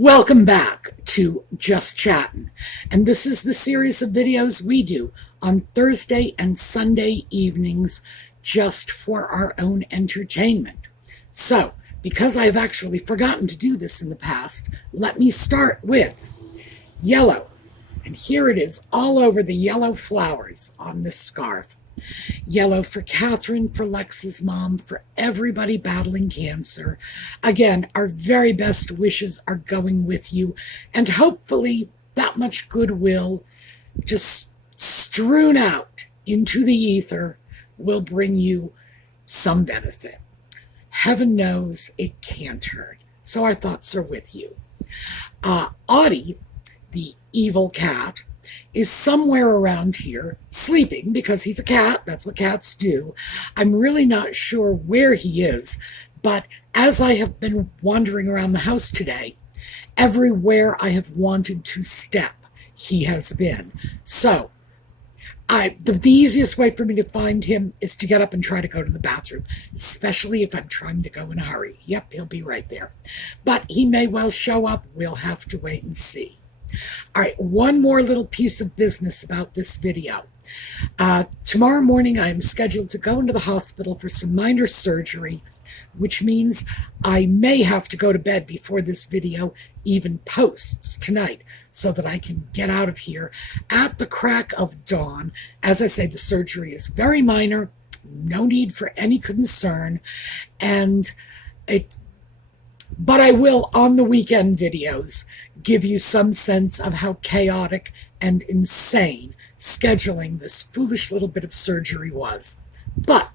Welcome back to Just Chattin', and this is the series of videos we do on Thursday and Sunday evenings just for our own entertainment. So, because I've actually forgotten to do this in the past, let me start with yellow. And here it is all over the yellow flowers on this scarf. Yellow for Catherine, for Lex's mom, for everybody battling cancer. Again, our very best wishes are going with you, and hopefully that much goodwill just strewn out into the ether will bring you some benefit. Heaven knows it can't hurt. So our thoughts are with you. Audie, the evil cat, is somewhere around here, sleeping, because he's a cat. That's what cats do. I'm really not sure where he is, but as I have been wandering around the house today, everywhere I have wanted to step, he has been. So, the easiest way for me to find him is to get up and try to go to the bathroom, especially if I'm trying to go in a hurry. Yep, he'll be right there. But he may well show up. We'll have to wait and see. All right, one more little piece of business about this video. Tomorrow morning, I am scheduled to go into the hospital for some minor surgery, which means I may have to go to bed before this video even posts tonight so that I can get out of here at the crack of dawn. As I say, the surgery is very minor, no need for any concern, but I will, on the weekend videos, give you some sense of how chaotic and insane scheduling this foolish little bit of surgery was. But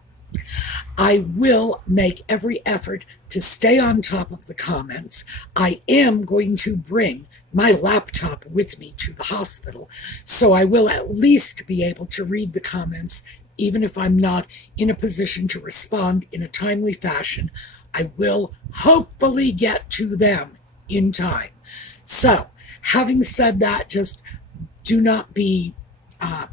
I will make every effort to stay on top of the comments. I am going to bring my laptop with me to the hospital, so I will at least be able to read the comments, even if I'm not in a position to respond in a timely fashion. I will hopefully get to them in time. So, having said that, just do not be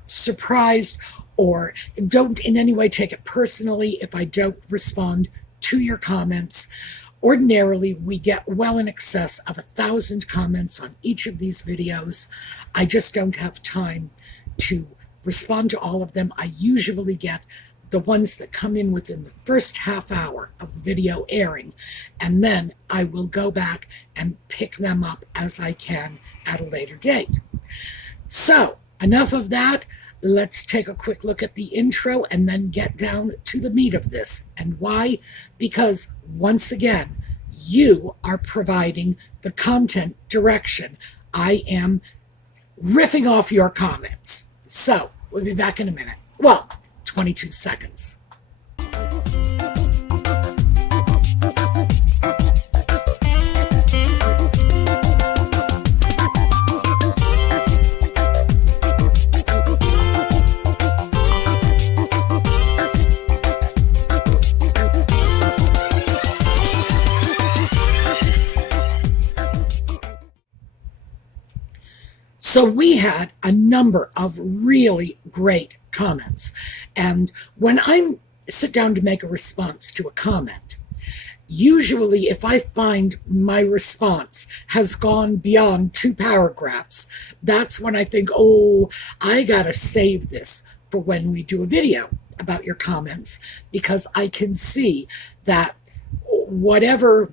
surprised, or don't in any way take it personally if I don't respond to your comments. Ordinarily, we get well in excess of 1,000 comments on each of these videos. I just don't have time to respond to all of them. I usually get the ones that come in within the first half hour of the video airing, and then I will go back and pick them up as I can at a later date. So, enough of that. Let's take a quick look at the intro and then get down to the meat of this. And why? Because, once again, you are providing the content direction. I am riffing off your comments. So, we'll be back in a minute. Well, 22 seconds. So we had a number of really great comments. And when I sit down to make a response to a comment, usually if I find my response has gone beyond 2 paragraphs, that's when I think, oh, I gotta save this for when we do a video about your comments, because I can see that whatever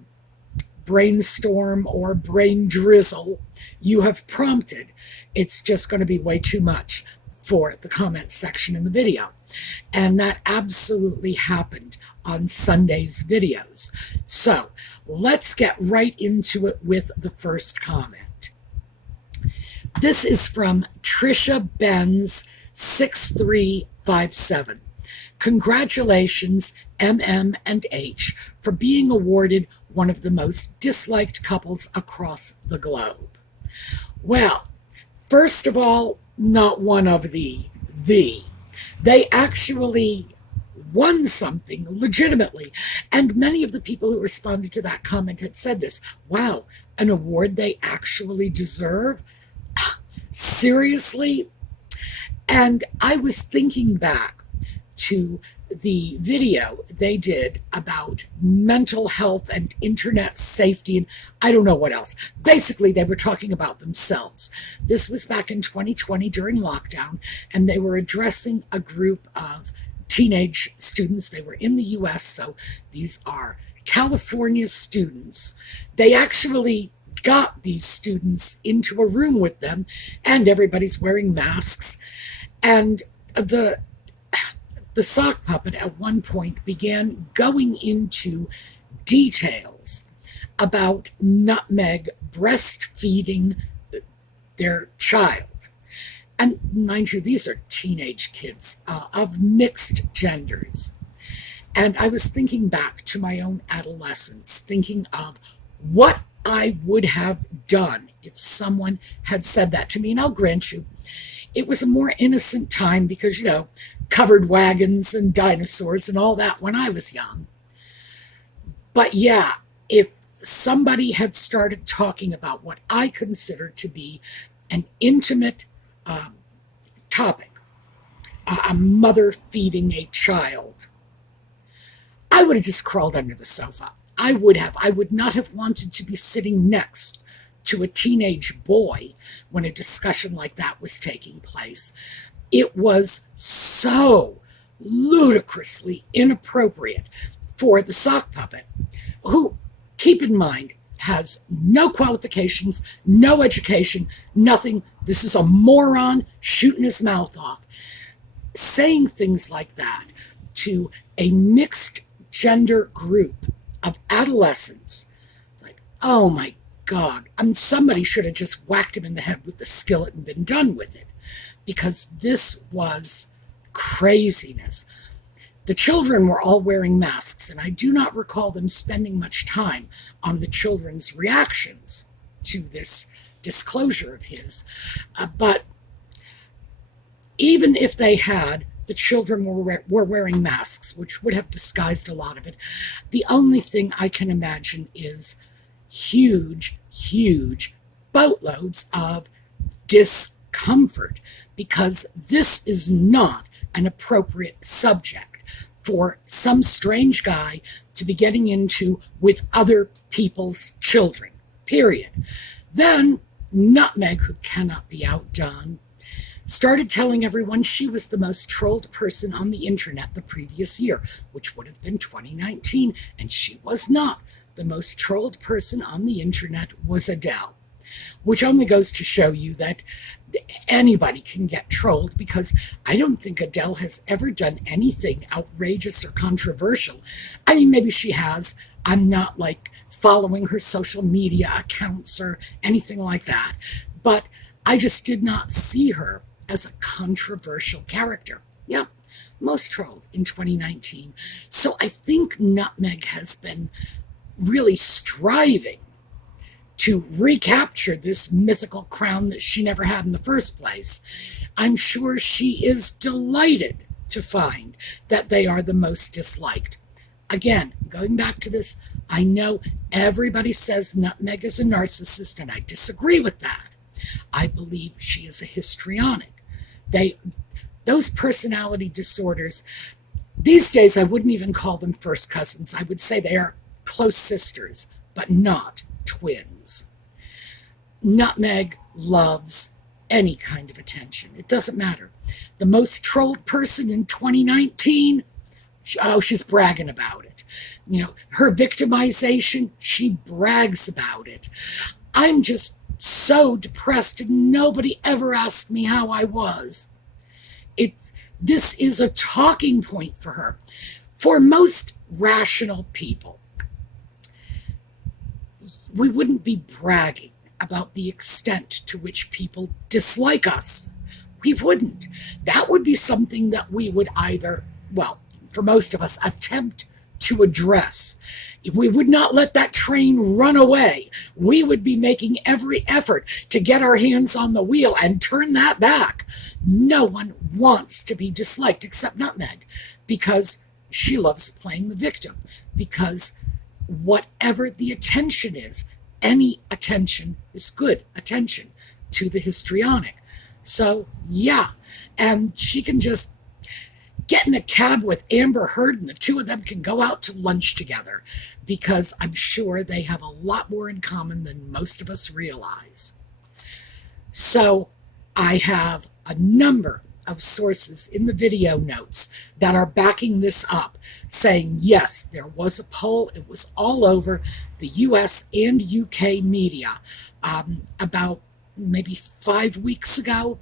brainstorm or brain drizzle you have prompted, it's just going to be way too much for the comment section in the video. And that absolutely happened on Sunday's videos. So let's get right into it with the first comment. This is from Trisha Benz 6357. Congratulations, MM and H, for being awarded one of the most disliked couples across the globe. Well, first of all, not one of the. They actually won something legitimately. And many of the people who responded to that comment had said this. Wow, an award they actually deserve? Seriously? And I was thinking back to the video they did about mental health and internet safety, and I don't know what else. Basically, they were talking about themselves. This was back in 2020 during lockdown, and they were addressing a group of teenage students. They were in the US, so these are California students. They actually got these students into a room with them, and everybody's wearing masks. And the sock puppet at one point began going into details about Nutmeg breastfeeding their child. And mind you, these are teenage kids of mixed genders. And I was thinking back to my own adolescence, thinking of what I would have done if someone had said that to me. And I'll grant you, it was a more innocent time because, covered wagons and dinosaurs and all that when I was young. But yeah, if somebody had started talking about what I consider to be an intimate topic, a mother feeding a child, I would have just crawled under the sofa. I would not have wanted to be sitting next to a teenage boy when a discussion like that was taking place. It was so ludicrously inappropriate for the sock puppet, who, keep in mind, has no qualifications, no education, nothing. This is a moron shooting his mouth off. Saying things like that to a mixed gender group of adolescents, it's like, oh my God. Somebody should have just whacked him in the head with the skillet and been done with it, because this was craziness. The children were all wearing masks, and I do not recall them spending much time on the children's reactions to this disclosure of his. But even if they had, the children were wearing masks, which would have disguised a lot of it. The only thing I can imagine is huge, huge boatloads of discomfort, because this is not an appropriate subject for some strange guy to be getting into with other people's children, period. Then Nutmeg, who cannot be outdone, started telling everyone she was the most trolled person on the internet the previous year, which would have been 2019, and she was not. The most trolled person on the internet was Adele, which only goes to show you that anybody can get trolled, because I don't think Adele has ever done anything outrageous or controversial. I mean, maybe she has. I'm not following her social media accounts or anything like that, but I just did not see her as a controversial character. Yeah, most trolled in 2019. So I think Nutmeg has been really striving to recapture this mythical crown that she never had in the first place. I'm sure she is delighted to find that they are the most disliked. Again, going back to this, I know everybody says Nutmeg is a narcissist, and I disagree with that. I believe she is a histrionic. Those personality disorders, these days I wouldn't even call them first cousins. I would say they are close sisters, but not twins. Nutmeg loves any kind of attention. It doesn't matter. The most trolled person in 2019, she's bragging about it. Her victimization, she brags about it. I'm just so depressed, and nobody ever asked me how I was. This is a talking point for her. For most rational people, we wouldn't be bragging about the extent to which people dislike us. We wouldn't. That would be something that we would either, well, for most of us, attempt to address. We would not let that train run away. We would be making every effort to get our hands on the wheel and turn that back. No one wants to be disliked except Nutmeg, because she loves playing the victim, because whatever the attention is, any attention is good attention to the histrionic. So, yeah, and she can just, get in a cab with Amber Heard and the two of them can go out to lunch together, because I'm sure they have a lot more in common than most of us realize. So I have a number of sources in the video notes that are backing this up, saying, yes, there was a poll. It was all over the US and UK media about maybe 5 weeks ago.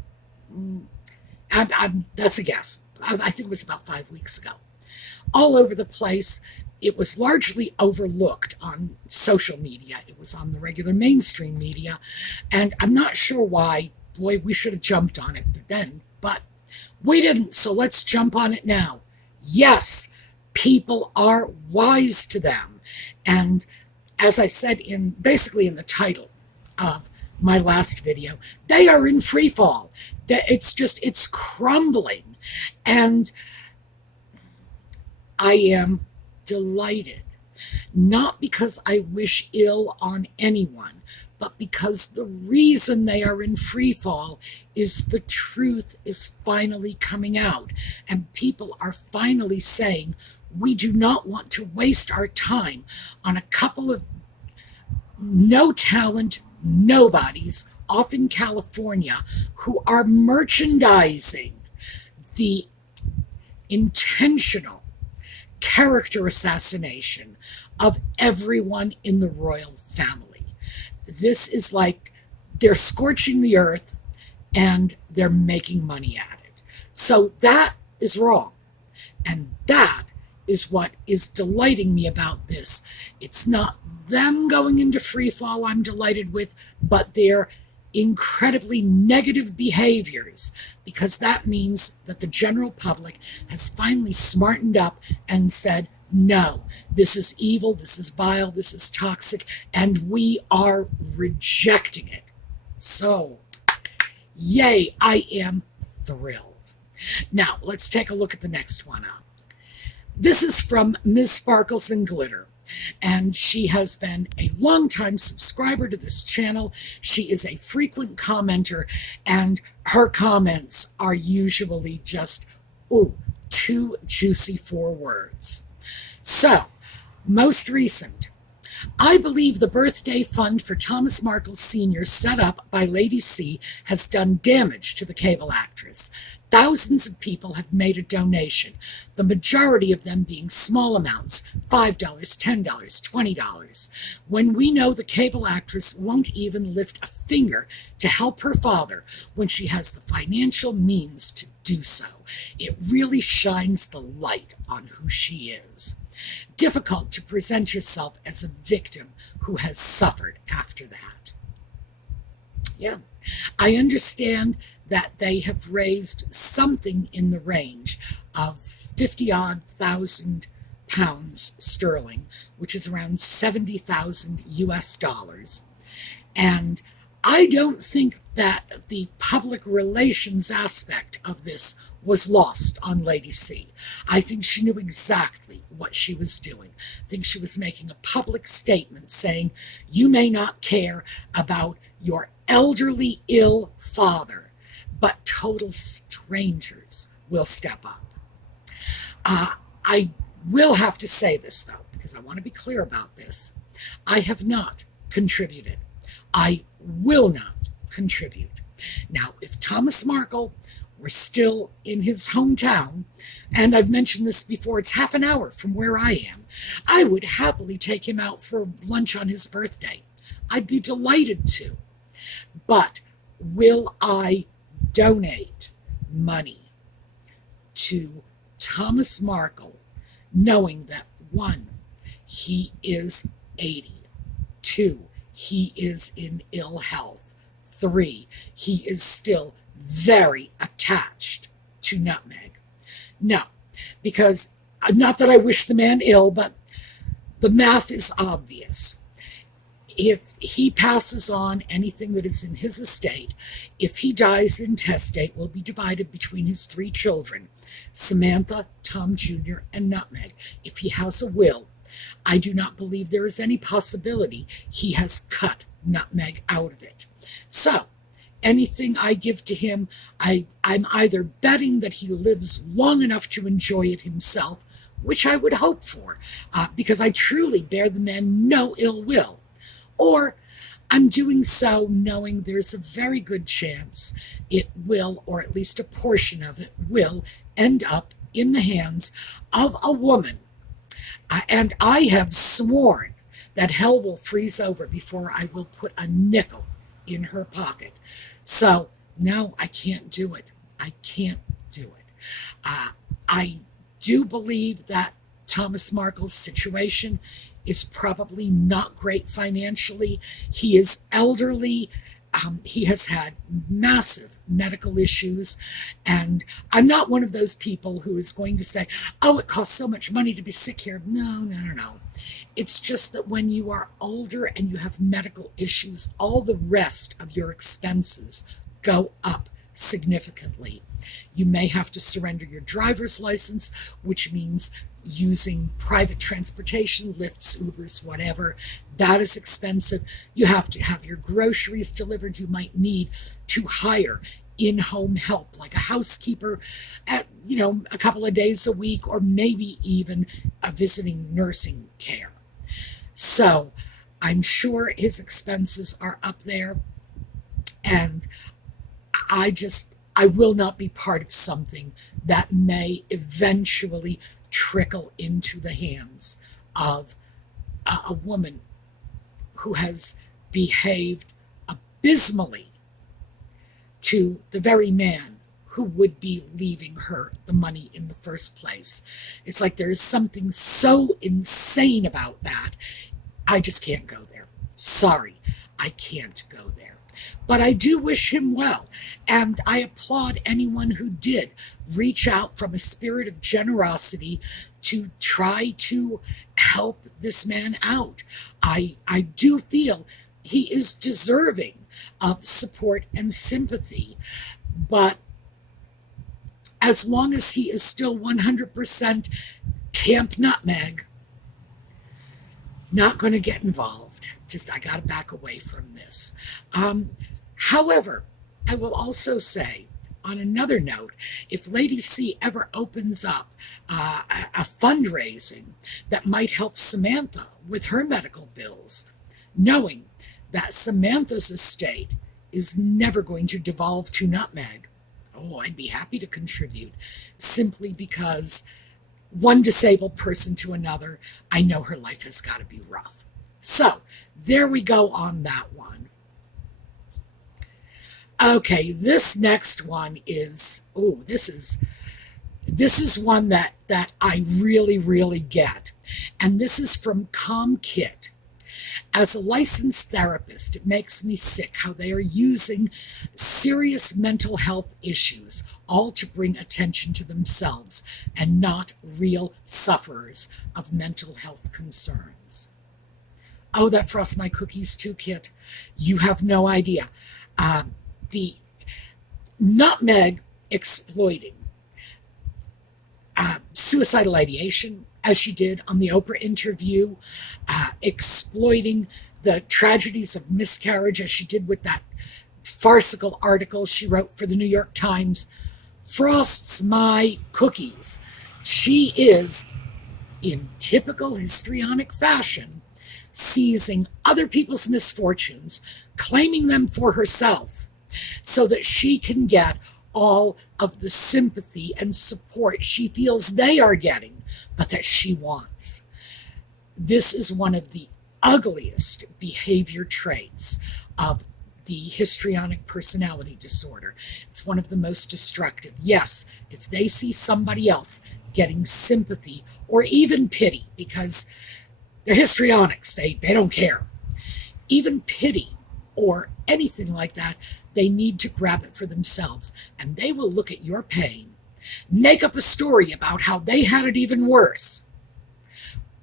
That's a guess. I think it was about 5 weeks ago. All over the place. It was largely overlooked on social media. It was on the regular mainstream media. And I'm not sure why. Boy, we should have jumped on it then. But we didn't, so let's jump on it now. Yes, people are wise to them. And as I said basically in the title of my last video, they are in free fall. It's crumbling. And I am delighted, not because I wish ill on anyone, but because the reason they are in free fall is the truth is finally coming out, and people are finally saying, we do not want to waste our time on a couple of no talent nobodies off in California who are merchandising the intentional character assassination of everyone in the royal family. This is like they're scorching the earth and they're making money at it. So that is wrong. And that is what is delighting me about this. It's not them going into free fall I'm delighted with, but their incredibly negative behaviors, because that means that the general public has finally smartened up and said, no, this is evil, this is vile, this is toxic, and we are rejecting it. So, yay, I am thrilled. Now, let's take a look at the next one up. This is from Ms. Sparkles and Glitter. And she has been a longtime subscriber to this channel. She is a frequent commenter, and her comments are usually just, too juicy for words. So, most recent, I believe the birthday fund for Thomas Markle Sr. set up by Lady C has done damage to the cable actress. Thousands of people have made a donation, the majority of them being small amounts, $5, $10, $20, when we know the cable actress won't even lift a finger to help her father when she has the financial means to do so. It really shines the light on who she is. Difficult to present yourself as a victim who has suffered after that. Yeah, I understand that they have raised something in the range of 50-odd thousand pounds sterling, which is around 70,000 US dollars. And I don't think that the public relations aspect of this was lost on Lady C. I think she knew exactly what she was doing. I think she was making a public statement saying, you may not care about your elderly ill father, but total strangers will step up. I will have to say this, though, because I want to be clear about this. I have not contributed. I will not contribute. Now, if Thomas Markle were still in his hometown, and I've mentioned this before, it's half an hour from where I am, I would happily take him out for lunch on his birthday. I'd be delighted to. But will I donate money to Thomas Markle, knowing that 1, he is 80, 2, he is in ill health, 3, he is still very attached to Nutmeg? No, because not that I wish the man ill, but the math is obvious. If he passes on anything that is in his estate, if he dies intestate, will be divided between his 3 children, Samantha, Tom Jr., and Nutmeg. If he has a will, I do not believe there is any possibility he has cut Nutmeg out of it. So, Anything I give to him, I'm either betting that he lives long enough to enjoy it himself, which I would hope for, because I truly bear the man no ill will, or I'm doing so knowing there's a very good chance it will, or at least a portion of it will, end up in the hands of a woman. And I have sworn that hell will freeze over before I will put a nickel in her pocket. So, no, I can't do it. I can't do it. I do believe that Thomas Markle's situation is probably not great financially. He is elderly. He has had massive medical issues. And I'm not one of those people who is going to say, oh, it costs so much money to be sick here. No. It's just that when you are older and you have medical issues, all the rest of your expenses go up significantly. You may have to surrender your driver's license, which means using private transportation, Lyfts, Ubers, whatever. That is expensive. You have to have your groceries delivered. You might need to hire in-home help, like a housekeeper at, a couple of days a week, or maybe even a visiting nursing care. So I'm sure his expenses are up there, and I will not be part of something that may eventually trickle into the hands of a woman who has behaved abysmally to the very man who would be leaving her the money in the first place. It's like there is something so insane about that. I just can't go there. Sorry, I can't go there. But I do wish him well, and I applaud anyone who did reach out from a spirit of generosity to try to help this man out. I do feel he is deserving of support and sympathy, but as long as he is still 100% Camp Nutmeg, not going to get involved. I got to back away from this. However, I will also say, on another note, if Lady C ever opens up a fundraising that might help Samantha with her medical bills, knowing that Samantha's estate is never going to devolve to Nutmeg, I'd be happy to contribute, simply because one disabled person to another, I know her life has got to be rough. So, there we go on that one. Okay, this next one is, this is one that I really, really get. And this is from ComKit. As a licensed therapist, it makes me sick how they are using serious mental health issues all to bring attention to themselves and not real sufferers of mental health concerns. Oh, that frosts my cookies too, Kit. You have no idea. The Nutmeg exploiting suicidal ideation, as she did on the Oprah interview, exploiting the tragedies of miscarriage, as she did with that farcical article she wrote for the New York Times, frosts my cookies. She is, in typical histrionic fashion, seizing other people's misfortunes, claiming them for herself, so that she can get all of the sympathy and support she feels they are getting, but that she wants. This is one of the ugliest behavior traits of the histrionic personality disorder. It's one of the most destructive. Yes, if they see somebody else getting sympathy or even pity, because they're histrionics, they don't care. Even pity or anything like that, they need to grab it for themselves, and they will look at your pain, make up a story about how they had it even worse.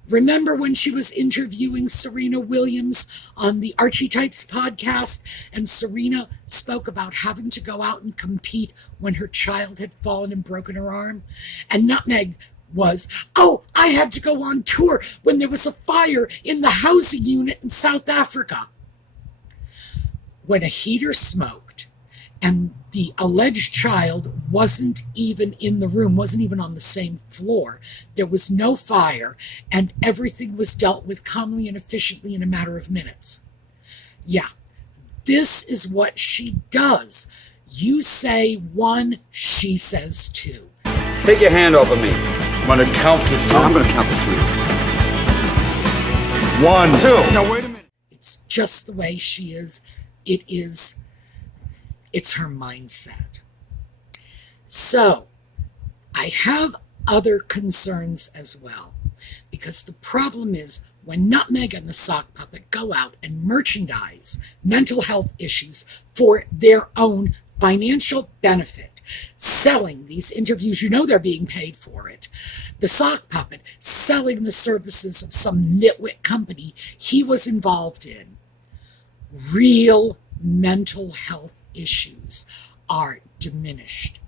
Remember when she was interviewing Serena Williams on the Archie Types podcast, and Serena spoke about having to go out and compete when her child had fallen and broken her arm? And Nutmeg was, I had to go on tour when there was a fire in the housing unit in South Africa. When a heater smoked and the alleged child wasn't even in the room, wasn't even on the same floor. There was no fire, and everything was dealt with calmly and efficiently in a matter of minutes. Yeah, this is what she does. You say one, she says two. Take your hand off of me. I'm gonna count to 2. I'm gonna count to 3. 1, 2. Now wait a minute. It's just the way she is. It's her mindset. So, I have other concerns as well, because the problem is when Nutmeg and the sock puppet go out and merchandise mental health issues for their own financial benefit, selling these interviews, you know they're being paid for it. The sock puppet selling the services of some nitwit company he was involved in. Real mental health issues are diminished.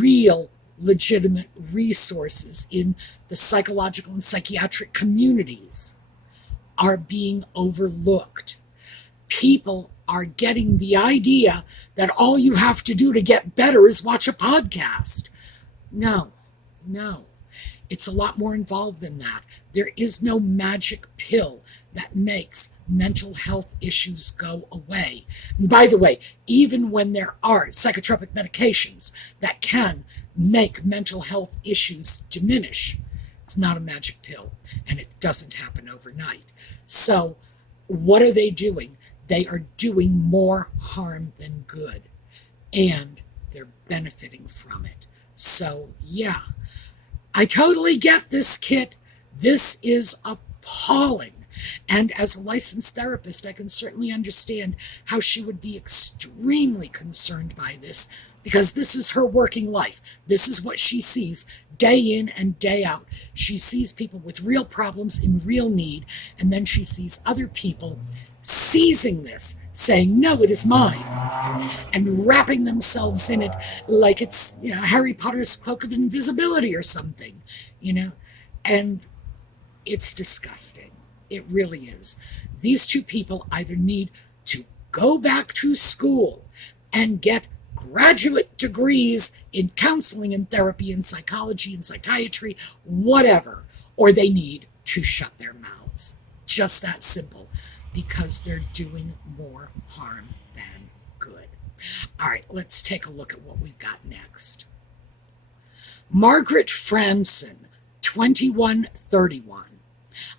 Real legitimate resources in the psychological and psychiatric communities are being overlooked. People are getting the idea that all you have to do to get better is watch a podcast. No. It's a lot more involved than that. There is no magic pill that makes mental health issues go away. And by the way, even when there are psychotropic medications that can make mental health issues diminish, it's not a magic pill, and it doesn't happen overnight. So what are they doing? They are doing more harm than good, and they're benefiting from it. So yeah, I totally get this, Kit. This is appalling. And as a licensed therapist, I can certainly understand how she would be extremely concerned by this, because this is her working life. This is what she sees day in and day out. She sees people with real problems in real need, and then she sees other people seizing this, saying, no, it is mine, and wrapping themselves in it like it's, Harry Potter's cloak of invisibility or something, and it's disgusting. It really is. These two people either need to go back to school and get graduate degrees in counseling and therapy and psychology and psychiatry, whatever, or they need to shut their mouths. Just that simple, because they're doing more harm than good. All right, let's take a look at what we've got next. Margaret Franson, 2131.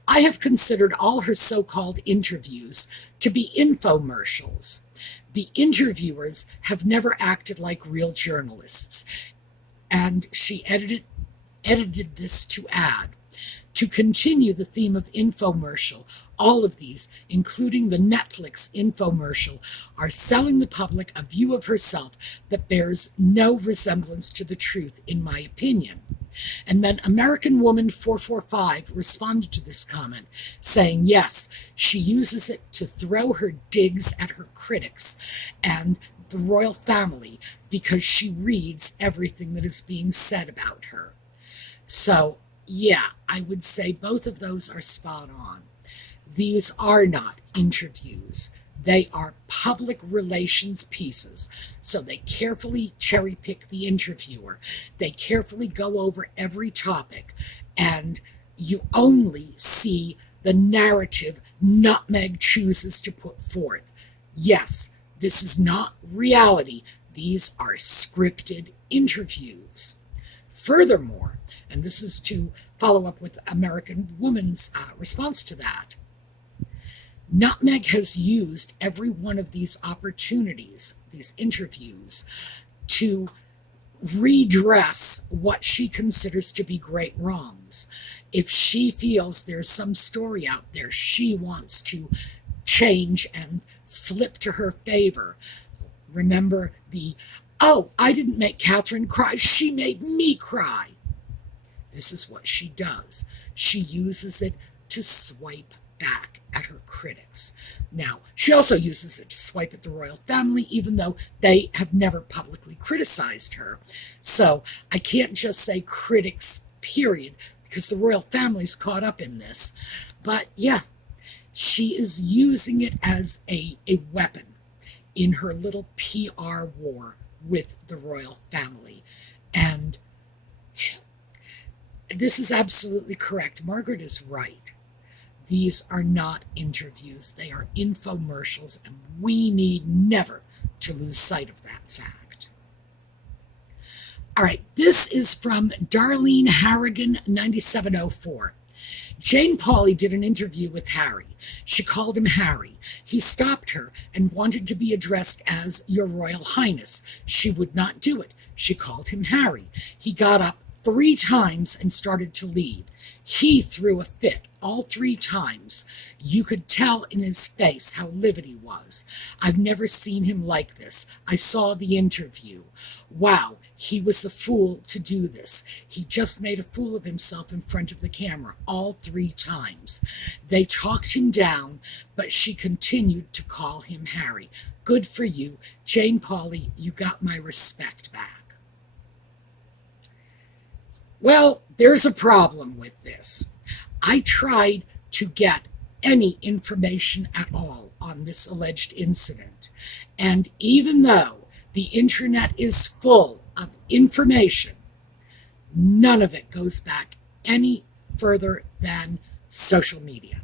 I have considered all her so-called interviews to be infomercials. The interviewers have never acted like real journalists. And she edited this to add, to continue the theme of infomercial, all of these, including the Netflix infomercial, are selling the public a view of herself that bears no resemblance to the truth, in my opinion. And then American Woman 445 responded to this comment, saying, yes, she uses it to throw her digs at her critics and the royal family because she reads everything that is being said about her. So, yeah, I would say both of those are spot on. These are not interviews. They are public relations pieces. So they carefully cherry pick the interviewer. They carefully go over every topic, and you only see the narrative Nutmeg chooses to put forth. Yes, this is not reality. These are scripted interviews. Furthermore, and this is to follow up with American Woman's response to that, Nutmeg has used every one of these opportunities, these interviews, to redress what she considers to be great wrongs. If she feels there's some story out there she wants to change and flip to her favor. Remember oh, I didn't make Catherine cry, she made me cry. This is what she does. She uses it to swipe back at her critics. Now, she also uses it to swipe at the royal family, even though they have never publicly criticized her. So I can't just say critics, period, because the royal family's caught up in this. But yeah, she is using it as a weapon in her little PR war with the royal family. And this is absolutely correct. Margaret is right. These are not interviews. They are infomercials, and we need never to lose sight of that fact. All right, this is from Darlene Harrigan, 9704. Jane Pauley did an interview with Harry. She called him Harry. He stopped her and wanted to be addressed as Your Royal Highness. She would not do it. She called him Harry. He got up 3 times and started to leave. He threw a fit all 3 times. You could tell in his face how livid he was. I've never seen him like this. I saw the interview. Wow, he was a fool to do this. He just made a fool of himself in front of the camera all 3 times. They talked him down, but she continued to call him Harry. Good for you. Jane Pauley, you got my respect back. Well, there's a problem with this. I tried to get any information at all on this alleged incident. And even though the internet is full of information, none of it goes back any further than social media.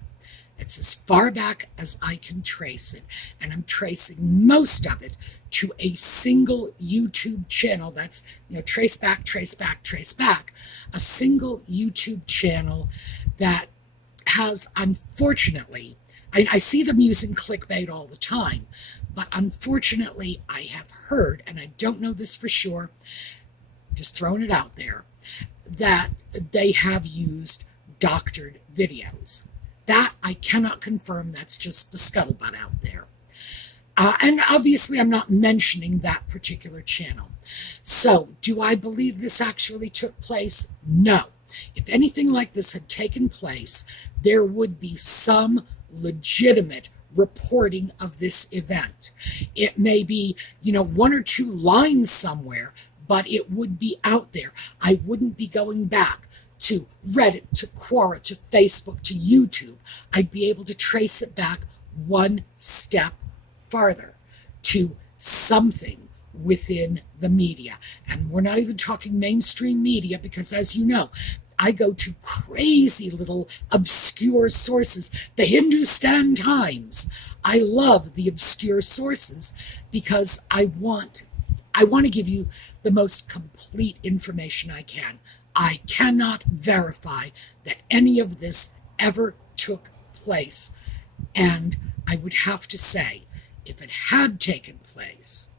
It's as far back as I can trace it, and I'm tracing most of it to a single YouTube channel. That's, trace back, a single YouTube channel that has, unfortunately, I see them using clickbait all the time, but unfortunately I have heard, and I don't know this for sure, just throwing it out there, that they have used doctored videos. That I cannot confirm. That's just the scuttlebutt out there. And obviously I'm not mentioning that particular channel. So, do I believe this actually took place? No. If anything like this had taken place, there would be some legitimate reporting of this event. It may be, 1 or 2 lines somewhere, but it would be out there. I wouldn't be going back to Reddit, to Quora, to Facebook, to YouTube. I'd be able to trace it back one step farther to something within the media. And we're not even talking mainstream media, because as you know, I go to crazy little obscure sources. The Hindustan Times. I love the obscure sources because I want to give you the most complete information I can. I cannot verify that any of this ever took place. And I would have to say, if it had taken place,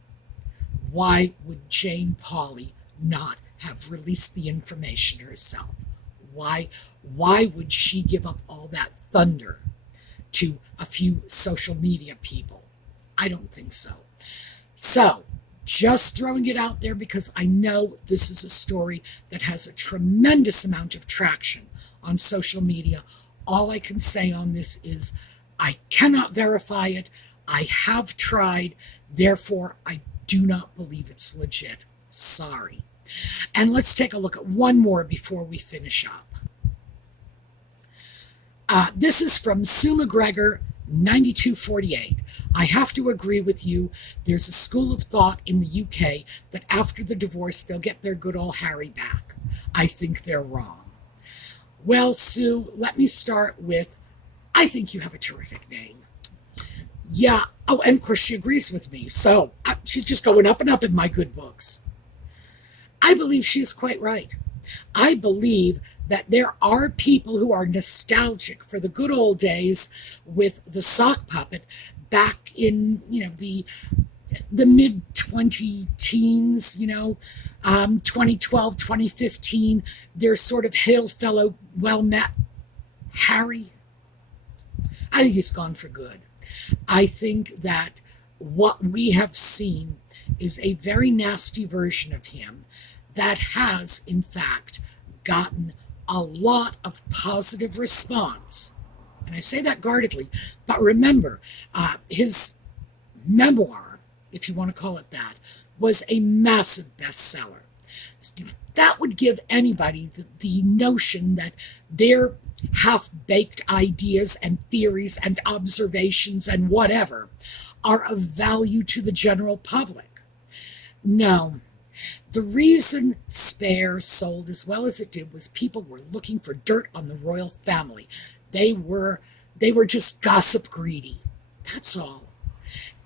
why would Jane Pauley not have released the information herself? Why would she give up all that thunder to a few social media people? I don't think so. So, just throwing it out there because I know this is a story that has a tremendous amount of traction on social media. All I can say on this is I cannot verify it. I have tried. Therefore, I do not believe it's legit. Sorry. And let's take a look at one more before we finish up. This is from Sue McGregor, 9248. I have to agree with you. There's a school of thought in the UK that after the divorce, they'll get their good old Harry back. I think they're wrong. Well, Sue, let me start with, I think you have a terrific name. Yeah. Oh, and of course she agrees with me. So she's just going up and up in my good books. I believe she's quite right. I believe that there are people who are nostalgic for the good old days with the sock puppet back in, the mid-20-teens, 2012, 2015. They're sort of hail fellow, well met Harry. I think he's gone for good. I think that what we have seen is a very nasty version of him that has, in fact, gotten a lot of positive response. And I say that guardedly, but remember, his memoir, if you want to call it that, was a massive bestseller. That would give anybody the notion that their half-baked ideas and theories and observations and whatever are of value to the general public. No. The reason Spare sold as well as it did was people were looking for dirt on the royal family. They were just gossip greedy. That's all.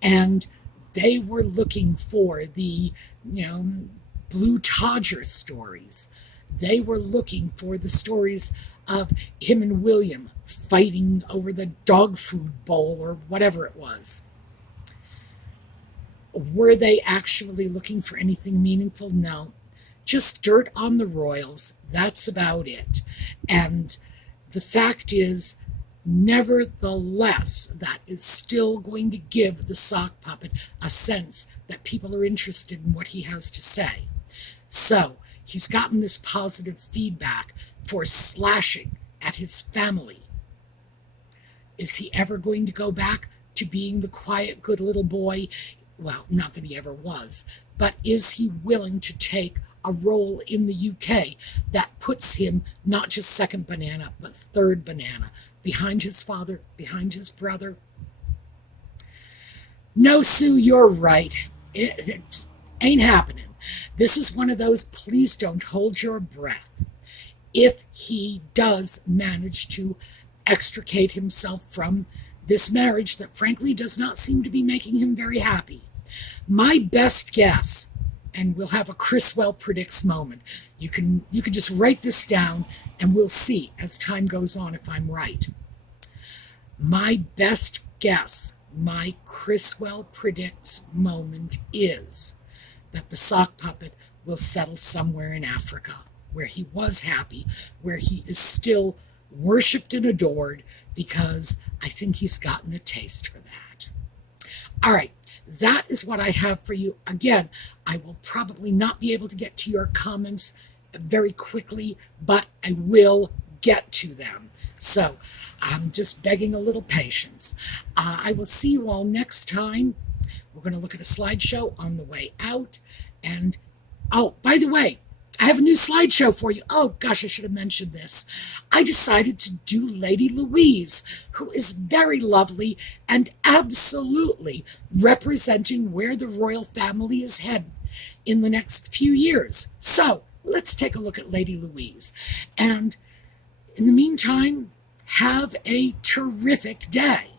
And they were looking for the, Blue Todger stories. They were looking for the stories of him and William fighting over the dog food bowl or whatever it was. Were they actually looking for anything meaningful? No. Just dirt on the royals. That's about it. And the fact is, nevertheless, that is still going to give the sock puppet a sense that people are interested in what he has to say. So, he's gotten this positive feedback for slashing at his family. Is he ever going to go back to being the quiet, good little boy? Well, not that he ever was, but is he willing to take a role in the UK that puts him not just second banana, but third banana, behind his father, behind his brother? No, Sue, you're right. It ain't happening. This is one of those, please don't hold your breath. If he does manage to extricate himself from this marriage that frankly does not seem to be making him very happy, my best guess, and we'll have a Chriswell predicts moment. You can just write this down and we'll see as time goes on if I'm right. My best guess, my Chriswell predicts moment is that the sock puppet will settle somewhere in Africa where he was happy, where he is still worshipped and adored, because I think he's gotten a taste for that. All right. That is what I have for you. Again, I will probably not be able to get to your comments very quickly, but I will get to them. So I'm just begging a little patience. I will see you all next time. We're going to look at a slideshow on the way out. And, oh, by the way, I have a new slideshow for you. Oh, gosh, I should have mentioned this. I decided to do Lady Louise, who is very lovely and absolutely representing where the royal family is headed in the next few years. So let's take a look at Lady Louise. And in the meantime, have a terrific day.